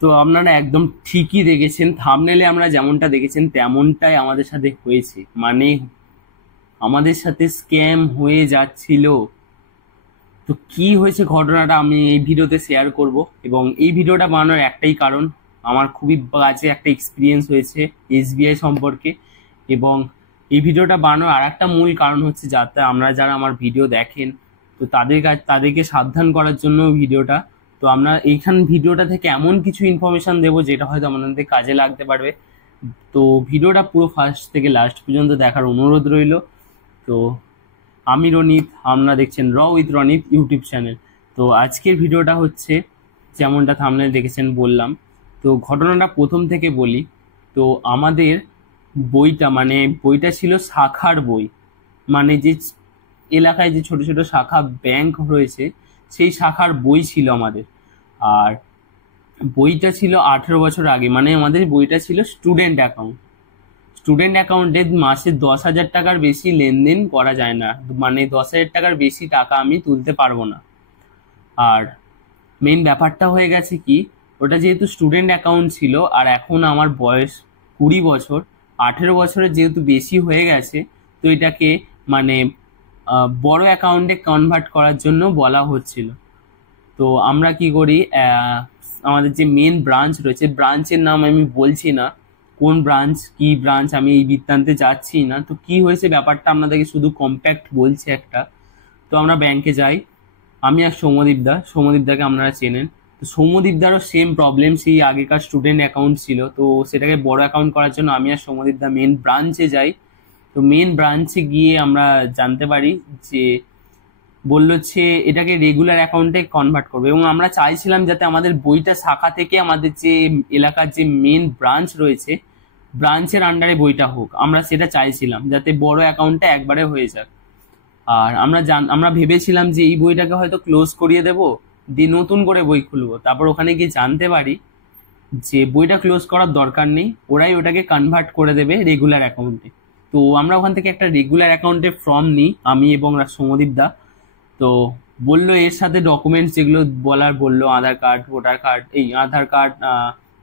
তো আপনারা একদম ঠিকই দেখেছেন, থাম্বনেলে আমরা যেমনটা দেখেছেন তেমনটাই আমাদের সাথে হয়েছে। মানে আমাদের সাথে স্ক্যাম হয়ে যাচ্ছিল। তো কি হয়েছে ঘটনাটা আমি এই ভিডিওতে শেয়ার করব। এবং এই ভিডিওটা বানানোর একটাই কারণ, আমার খুবই বাজে একটা এক্সপিরিয়েন্স হয়েছে এসবিআই সম্পর্কে। এবং এই ভিডিওটা বানানোর আর একটা মূল কারণ হচ্ছে যাতে আমরা যারা আমার ভিডিও দেখেন তো তাদেরকে সাবধান করার জন্য ভিডিওটা। তো আমরা এইখান ভিডিওটা থেকে এমন কিছু ইনফরমেশন দেবো যেটা হয়তো আমাদের কাজে লাগতে পারবে। তো ভিডিওটা পুরো ফার্স্ট থেকে লাস্ট পর্যন্ত দেখার অনুরোধ রইল। তো আমি রনিত, আপনারা দেখছেন র উইথ রনিত ইউটিউব চ্যানেল। তো আজকের ভিডিওটা হচ্ছে যেমনটা থাম্বনেল দেখেছেন বললাম। তো ঘটনাটা প্রথম থেকে বলি। তো আমাদের বইটা ছিল শাখার বই, মানে যে এলাকায় যে ছোট ছোট শাখা ব্যাংক রয়েছে সেই শাখার বই ছিল আমাদের। আর বইটা ছিল 18 বছর আগে, মানে আমাদের বইটা ছিল স্টুডেন্ট অ্যাকাউন্ট। স্টুডেন্ট অ্যাকাউন্টে মাসে 10,000 টাকার বেশি লেনদেন করা যায় না, মানে 10,000 টাকার বেশি টাকা আমি তুলতে পারবো না। আর মেইন ব্যাপারটা হয়ে গেছে কি, ওটা যেহেতু স্টুডেন্ট অ্যাকাউন্ট ছিল আর এখন আমার বয়স 20 বছর, 18 বছরের যেহেতু বেশি হয়ে গেছে, তো এটাকে মানে বড় অ্যাকাউন্টে কনভার্ট করার জন্য বলা হচ্ছিল। তো আমরা কি করি, আমাদের যে মেন ব্রাঞ্চ রয়েছে, ব্রাঞ্চের নাম আমি বলছি না, কোন ব্রাঞ্চ কি ব্রাঞ্চ আমি এই বৃত্তান্তে যাচ্ছি না। তো কি হয়েছে ব্যাপারটা আপনাদেরকে শুধু কম্প্যাক্ট বলছি একটা। তো আমরা ব্যাংকে যাই, আমি আর সৌম্যদীপদাকে আপনারা চেনেন। তো সৌম্যদীপদারও সেম প্রবলেম, সেই আগেকার স্টুডেন্ট অ্যাকাউন্ট ছিল, তো সেটাকে বড় অ্যাকাউন্ট করার জন্য আমি আর সৌম্যদীপদা মেন ব্রাঞ্চে যাই। তো মেন ব্রাঞ্চে গিয়ে আমরা জানতে পারি যে বললো হচ্ছে এটাকে রেগুলার অ্যাকাউন্টে কনভার্ট করবে। এবং আমরা চাইছিলাম যাতে আমাদের বইটা শাখা থেকে আমাদের যে এলাকার যে মেন ব্রাঞ্চ রয়েছে ব্রাঞ্চের আন্ডারে বইটা হোক, আমরা সেটা চাইছিলাম যাতে বড় অ্যাকাউন্টটা একবারে হয়ে যাক। আর আমরা ভেবেছিলাম যে এই বইটাকে হয়তো ক্লোজ করিয়ে দেব, দিয়ে নতুন করে বই খুলবো। তারপর ওখানে গিয়ে জানতে পারি যে বইটা ক্লোজ করার দরকার নেই, ওরাই ওটাকে কনভার্ট করে দেবে রেগুলার অ্যাকাউন্টে। তো আমরা ওখান থেকে একটা রেগুলার অ্যাকাউন্টের ফর্ম নিই, আমি এবং সৌম্যদীপ দা। তো বললো এর সাথে ডকুমেন্টস যেগুলো বলার বললো, আধার কার্ড, ভোটার কার্ড, এই আধার কার্ড,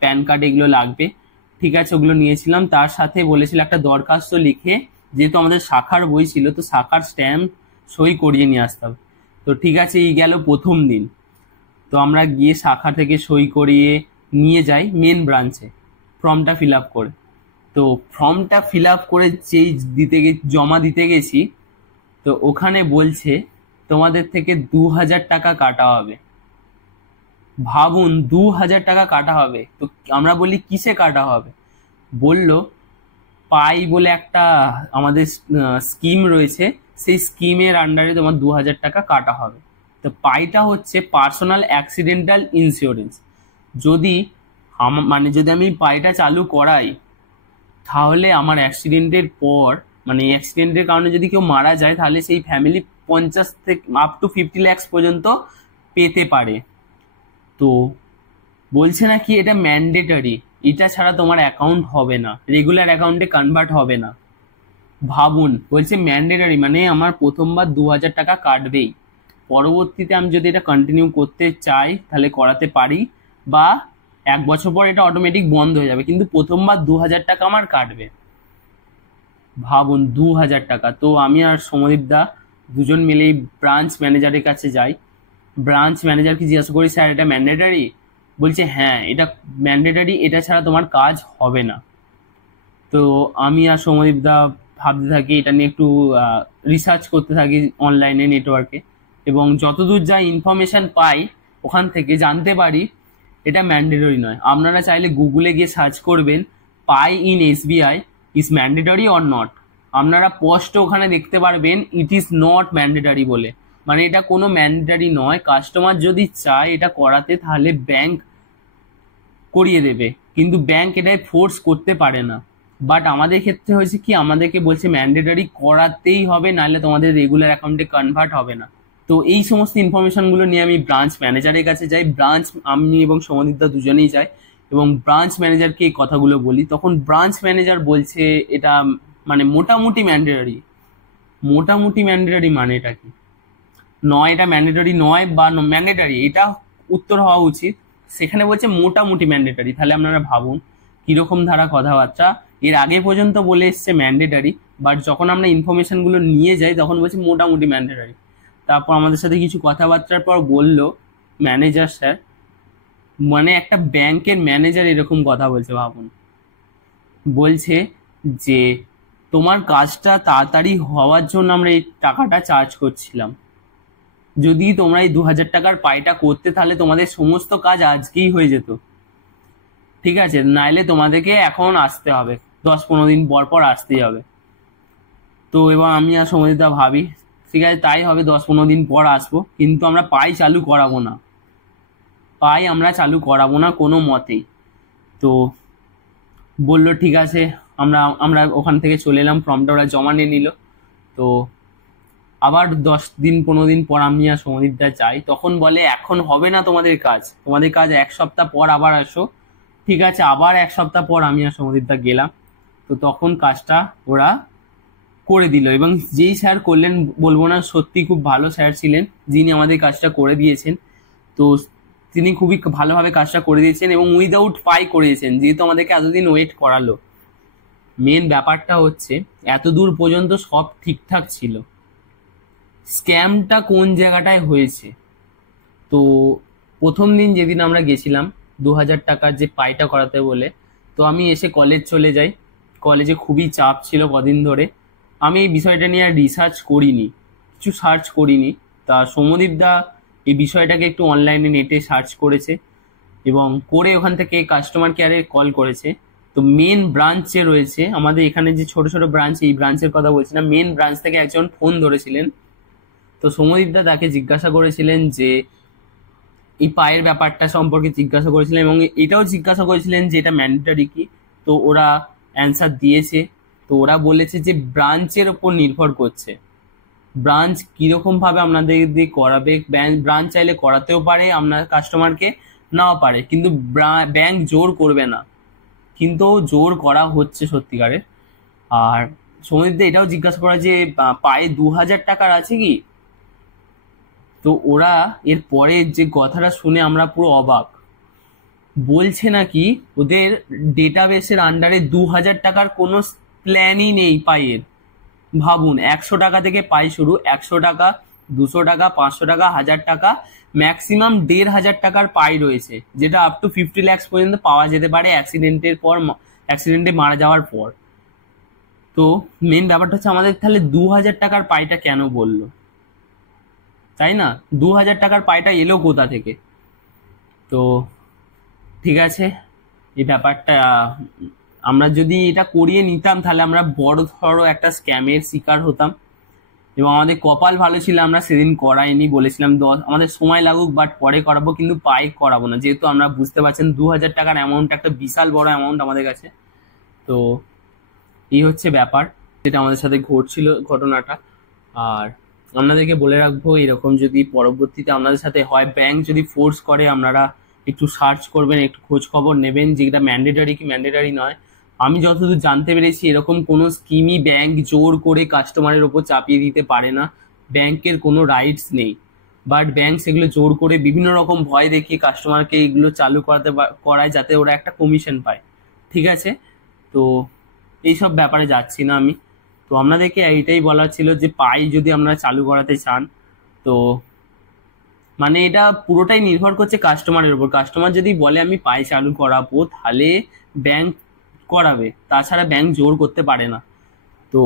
প্যান কার্ড, এগুলো লাগবে। ঠিক আছে, ওগুলো নিয়েছিলাম। তার সাথে বলেছিল একটা দরখাস্ত লিখে, যেহেতু আমাদের শাখার বই ছিল তো শাখার স্ট্যাম্প সই করিয়ে নিয়ে আসতে হবে। তো ঠিক আছে, এই গেল প্রথম দিন। তো আমরা গিয়ে শাখা থেকে সই করিয়ে নিয়ে যাই মেন ব্রাঞ্চে ফর্মটা ফিল আপ করে। তো ফর্মটা ফিল আপ করে যেই জমা দিতে গেছি, তো ওখানে বলছে তোমাদের থেকে 2,000 টাকা কাটা হবে। ভাবুন, 2,000 টাকা কাটা হবে। তো আমরা বলি কিসে কাটা হবে, বলল পাই বলে একটা আমাদের স্কিম রয়েছে, সেই স্কিমের আন্ডারে তোমার 2,000 টাকা কাটা হবে। তো পাইটা হচ্ছে পার্সোনাল অ্যাক্সিডেন্টাল ইন্স্যুরেন্স। যদি মানে যদি আমি পাইটা চালু করাই, তাহলে আমার অ্যাক্সিডেন্টের পর, মানে অ্যাক্সিডেন্টের কারণে যদি কেউ মারা যায়, তাহলে সেই ফ্যামিলি 50 থেকে আপ টু 50 লাখ পর্যন্ত পেতে পারে। তো বলছে নাকি এটা ম্যান্ডেটরি, এটা ছাড়া তোমার অ্যাকাউন্ট হবে না, রেগুলার অ্যাকাউন্টে কনভার্ট হবে না। ভাবুন, বলছে ম্যান্ডেটরি, মানে আমার প্রথমবার 2,000 টাকা কাটবেই। পরবর্তীতে আমি যদি এটা কন্টিনিউ করতে চাই তাহলে করাতে পারি, বা 1 বছর পর এটা অটোমেটিক বন্ধ হয়ে যাবে, কিন্তু প্রথমবার 2,000 টাকা আমার কাটবে। ভাবুন, 2,000 টাকা। তো আমি আর সমদীপ দা দুজন মিলেই ব্রাঞ্চ ম্যানেজারের কাছে যাই। ব্রাঞ্চ ম্যানেজারকে জিজ্ঞাসা করি, স্যার এটা ম্যান্ডেটরি? বলছে হ্যাঁ এটা ম্যান্ডেটরি, এটা ছাড়া তোমার কাজ হবে না। তো আমি আর সৌম্যদীপ দা ভাবতে থাকি, এটা নিয়ে একটু রিসার্চ করতে থাকি অনলাইনে, নেটওয়ার্কে। এবং যতদূর যা ইনফরমেশন পাই ওখান থেকে জানতে পারি এটা ম্যান্ডেটরি নয়। আপনারা চাইলে গুগলে গিয়ে সার্চ করবেন PAN in SBI is mandatory or not. আপনারা স্পষ্ট ওখানে দেখতে পারবেন ইট ইজ নট ম্যান্ডেটরি বলে, মানে এটা কোনো ম্যান্ডেটরি নয়। কাস্টমার যদি চায় এটা করাতে তাহলে ব্যাংক করিয়ে দেবে, কিন্তু ব্যাংক এটাই ফোর্স করতে পারে না। বাট আমাদের ক্ষেত্রে হয়েছে কি, আমাদেরকে বলছে ম্যান্ডেটরি করাতেই হবে, নাহলে তোমাদের রেগুলার অ্যাকাউন্টে কনভার্ট হবে না। তো এই সমস্ত ইনফরমেশনগুলো নিয়ে আমি ব্রাঞ্চ ম্যানেজারের কাছে যাই। আমি এবং সমদীপদা দুজনেই যাই এবং ব্রাঞ্চ ম্যানেজারকে এই কথাগুলো বলি। তখন ব্রাঞ্চ ম্যানেজার বলছে এটা মানে মোটামুটি ম্যান্ডেটরি। মোটামুটি ম্যান্ডেটরি মানে এটা কি? নয় এটা ম্যান্ডেটরি নয়, বা ম্যান্ডেটরি, এটা উত্তর হওয়া উচিত সেখানে বলছে মোটামুটি ম্যান্ডেটারি। তাহলে আপনারা ভাবুন কিরকম ধারা কথাবার্তা। এর আগে পর্যন্ত বলে এসছে ম্যান্ডেটারি, বাট যখন আমরা ইনফরমেশনগুলো নিয়ে যাই তখন বলছে মোটামুটি ম্যান্ডেটারি। তারপর আমাদের সাথে কিছু কথাবার্তার পর বললো ম্যানেজার স্যার, মানে একটা ব্যাংকের ম্যানেজার এরকম কথা বলছে, ভাবুন। বলছে যে তোমার কাজটা তাড়াতাড়ি হওয়ার জন্য আমরা এই টাকাটা চার্জ করছিলাম। যদি তোমরা এই 2000 টাকার পাইটা করতে তাহলে তোমাদের সমস্ত কাজ আজকেই হয়ে যেত, ঠিক আছে? নাইলে তোমাদেরকে এখন আসতে হবে, 10-15 দিন পর পর আসতেই হবে। তো এবার আমি আর সমধিতা ভাবি ঠিক আছে তাই হবে, 10-15 দিন পর আসবো, কিন্তু আমরা পাই চালু করাবো না, পাই আমরা চালু করাবো না কোনো মতেই। তো বললো ঠিক আছে, আমরা আমরা ওখান থেকে চলে এলাম, ফর্মটা ওরা জমা নিয়ে নিল। তো আবার 10-15 দিন পর আমি আর সমধিতা যাই, তখন বলে এখন হবে না তোমাদের কাজ, তোমাদের কাজ 1 সপ্তাহ পর আবার আসো। ঠিক আছে, আবার 1 সপ্তাহ পর আমি আর সমধিতা গেলাম। তো তখন কাজটা ওরা করে দিল, এবং যেই স্যার করলেন বলবো না, সত্যি খুব ভালো স্যার ছিলেন যিনি আমাদের কাজটা করে দিয়েছেন। তো তিনি খুবই ভালোভাবে কাজটা করে দিয়েছেন এবং উইদাউট পাই করে দিয়েছেন, যেহেতু আমাদেরকে এতদিন ওয়েট করালো। মেন ব্যাপারটা হচ্ছে এত দূর পর্যন্ত সব ঠিকঠাক ছিল, স্ক্যামটা কোন জায়গাটায় হয়েছে। তো প্রথম দিন যেদিন আমরা গেছিলাম 2000 টাকার যে পাইটা করাতে বলে, তো আমি এসে কলেজ চলে যাই। কলেজে খুবই চাপ ছিল কদিন ধরে, আমি এই বিষয়টা নিয়ে আর রিসার্চ করিনি, কিছু সার্চ করিনি। তা সমদীপ দা এই বিষয়টাকে একটু অনলাইনে নেটে সার্চ করেছে এবং করে ওখান থেকে কাস্টমার কেয়ারে কল করেছে। তো মেন ব্রাঞ্চে রয়েছে আমাদের এখানে যে ছোট ছোট ব্রাঞ্চ, এই ব্রাঞ্চের কথা বলছি না, মেন ব্রাঞ্চ থেকে একজন ফোন ধরেছিলেন। তো সমদীপ দা তাকে জিজ্ঞাসা করেছিলেন যে এই পায়ের ব্যাপারটা সম্পর্কে জিজ্ঞাসা করেছিলেন এবং এটাও জিজ্ঞাসা করেছিলেন যে এটা ম্যান্ডেটরি কি। তো ওরা অ্যান্সার দিয়েছে। তো ওরা বলেছে যে ব্রাঞ্চের ওপর নির্ভর করছে, ব্রাঞ্চ কিরকম ভাবে আপনাদের দিয়ে করাবে। ব্রাঞ্চ চাইলে করাতেও পারে আপনার কাস্টমারকে, নাও পারে, কিন্তু ব্যাংক জোর করবে না, কিন্তু জোর করা হচ্ছে সত্যিকারের। আর সমুদ্রে এটাও জিজ্ঞাসা করা যে পায়ে 2000 টাকার আছে কি। তো ওরা এর পরে যে কথাটা শুনে আমরা পুরো অবাক, বলছে নাকি ওদের ডেটাবেসের আন্ডারে 2000 টাকার কোনো প্ল্যানই নেই পাইয়ের। ভাবুন 100 টাকা থেকে পাই শুরু, 100 টাকা, 200 টাকা, 500 টাকা, 1000 টাকা, ম্যাক্সিমাম 1500 টাকার পাই রয়েছে, যেটা আপ টু 50 লাখ পর্যন্ত পাওয়া যেতে পারে অ্যাক্সিডেন্টে মারা যাওয়ার পর। তো মেন ব্যাপারটা হচ্ছে আমাদের তাহলে 2000 টাকার পাইটা কেন বললো, তাই না? 2000 টাকার পাইটা এলো কোথা থেকে? তো ঠিক আছে, এই ব্যাপারটা আমরা যদি এটা করিয়ে নিতাম তাহলে আমরা বড় ধরো একটা স্ক্যামের শিকার হতাম। এবং আমাদের কপাল ভালো ছিল আমরা সেদিন করাইনি, বলেছিলাম আমাদের সময় লাগুক বাট পরে করাবো, কিন্তু পাই করাবো না, যেহেতু আমরা বুঝতে পারছেন 2000 টাকার অ্যামাউন্ট একটা বিশাল বড় অ্যামাউন্ট আমাদের কাছে। তো এই হচ্ছে ব্যাপার যেটা আমাদের সাথে ঘটছিল ঘটনাটা। আর আপনাদেরকে বলে রাখবো এরকম যদি পরবর্তীতে আপনাদের সাথে হয়, ব্যাংক যদি ফোর্স করে, আপনারা একটু সার্চ করবেন, একটু খোঁজ খবর নেবেন যে এটা ম্যান্ডেটারি কি ম্যান্ডেটারি নয়। আমি যতদূর জানতে পেরেছি এরকম কোনো স্কিমই ব্যাংক জোর করে কাস্টমারের ওপর চাপিয়ে দিতে পারে না, ব্যাংকের কোনো রাইটস নেই। বাট ব্যাংক সেগুলো জোর করে বিভিন্ন রকম ভয় দেখিয়ে কাস্টমারকে এগুলো চালু করায় যাতে ওরা একটা কমিশন পায়, ঠিক আছে? তো এইসব ব্যাপারে যাচ্ছি না আমি। তো আপনাদেরকে এইটাই বলার ছিল যে পাই যদি আপনারা চালু করাতে চান, তো মানে এটা পুরোটাই নির্ভর করছে কাস্টমারের উপর। কাস্টমার যদি বলে আমি পাই চালু করাবো তাহলে ব্যাংক করাবে, তাছাড়া ব্যাংক জোর করতে পারে না। তো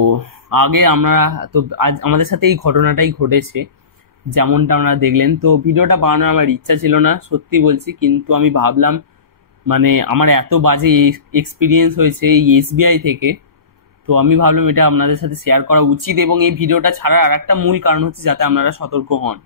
আগে আমরা তো আজ আমাদের সাথে এই ঘটনাটাই ঘটেছে যেমনটা আপনারা দেখলেন। তো ভিডিওটা বানানোর আমার ইচ্ছা ছিল না, সত্যি বলছি, কিন্তু আমি ভাবলাম মানে আমার এত বাজে এক্সপিরিয়েন্স হয়েছে এই এসবিআই থেকে, তো আমি ভাবলাম এটা আপনাদের সাথে শেয়ার করা উচিত। এবং এই ভিডিওটা ছাড়ার আর একটা মূল কারণ হচ্ছে যাতে আপনারা সতর্ক হন।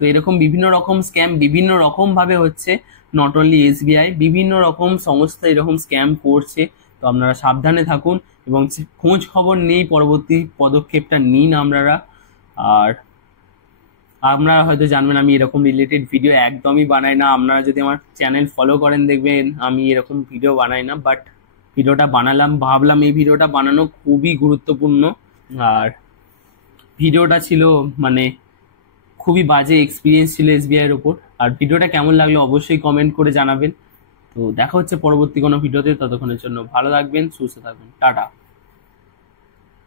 তো এরকম বিভিন্ন রকম স্ক্যাম বিভিন্ন রকম ভাবে হচ্ছে, নট অনলি এসবিআই, বিভিন্ন রকম সংস্থা এরকম স্ক্যাম করছে। তো আপনারা সাবধানে থাকুন এবং খোঁজ খবর নেই, পরবর্তী পদক্ষেপটা নিন আপনারা। আর আপনারা হয়তো জানবেন আমি এরকম রিলেটেড ভিডিও একদমই বানাই না, আপনারা যদি আমার চ্যানেল ফলো করেন দেখবেন আমি এরকম ভিডিও বানাই না, বাট ভিডিওটা বানালাম, ভাবলাম এই ভিডিওটা বানানো খুবই গুরুত্বপূর্ণ। আর ভিডিওটা ছিল মানে খুবই বাজে এক্সপিরিয়েন্স ছিল এসবিআই এর ওপর। আর ভিডিওটা কেমন লাগলো অবশ্যই কমেন্ট করে জানাবেন। তো দেখা হচ্ছে পরবর্তী কোনো ভিডিওতে, ততক্ষণের জন্য ভালো থাকবেন, সুস্থ থাকবেন, টাটা।